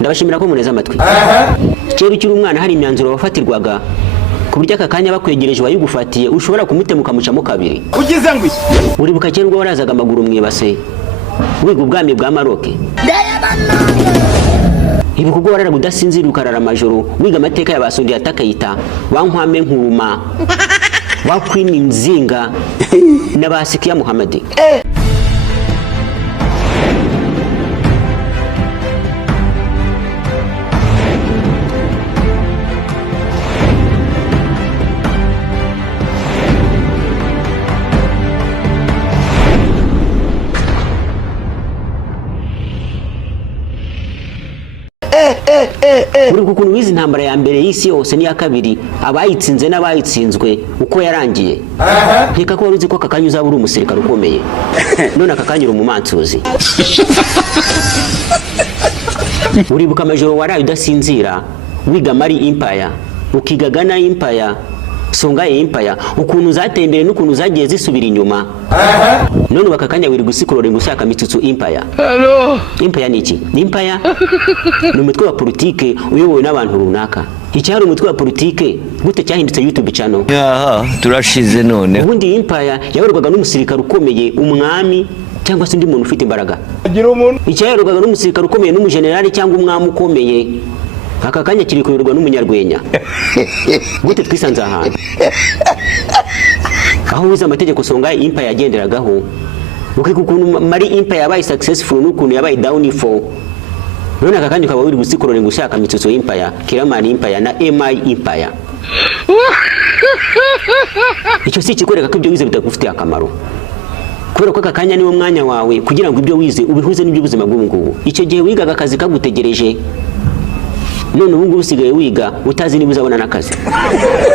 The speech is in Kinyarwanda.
ndabashimira ko muneza amatwi. Kera ukiri umwana hari imyanzuro wafatirwaga ku buryo aka kanya bakwegereje wayigufatiye ushobora kumutemuka mucamo kabiri. Ugize ngo uribuka kera ubwo warazaga amaguru mwibase wiga ubwami bwa Maroc. Ibuka ubwo wararaga udasinzira ukarara amajoro wiga amateka y'abasundi yatakayita wankwame nkuma wa Queen Nzinga n'abasikiya Muhammad. Uri gukuntu wizi intambara ya mbere y'isi yose n'iya kabiri abayitsinze n'abayitsinzwe uko yarangiye. Nkeka ko waruzi ko aka kanya uzaba uri umusirikare ukomeye. None aka kanya uri umumansuzi. Uribuka amajoro waraye udasinzira wiga Mali Empire ukiga Ghana Empire Songhai Empire ukuntu zateye imbere n'ukuntu zagiye zisubira inyuma. None bakakanya wiri gusikorora ngushaka mitsutsu Empire. Empire ni iki? Ni Empire ni umutwe wa politike uyobowe n'abantu runaka. Icyari umutwe wa politike gute cyahindutse YouTube channel? Turashize none. Ubundi Empire yayoborwaga n'umusirikare ukomeye, umwami cyangwa se undi muntu ufite imbaraga. Icyayoborwaga n'umusirikare ukomeye n'umujenerali cyangwa umwami ukomeye. Aka kanya kiri kuyoborwa n'umunyarwenya. Gute twisanze ahantu? Aho wize amategeko Songhai Empire yagenderagaho. Ukiga ukuntu Mali Empire yabaye successful n'ukuntu yabaye downfall. None aka kanya ukaba wiri gusikorora ngushaka mitsutso Empire, Kiramani Empire na MI Empire. Icyo si kikoreka ko ibyo wize bitagufitiye akamaro. Kubera ko aka kanya niwo mwanya wawe kugira ngo ibyo wize ubihuze n'ibyo buzima bw'ubungubu. Icyo gihe wigaga akazi kagutegereje. None ubu ngubu usigaye wiga utazi niba uzabona n'akazi.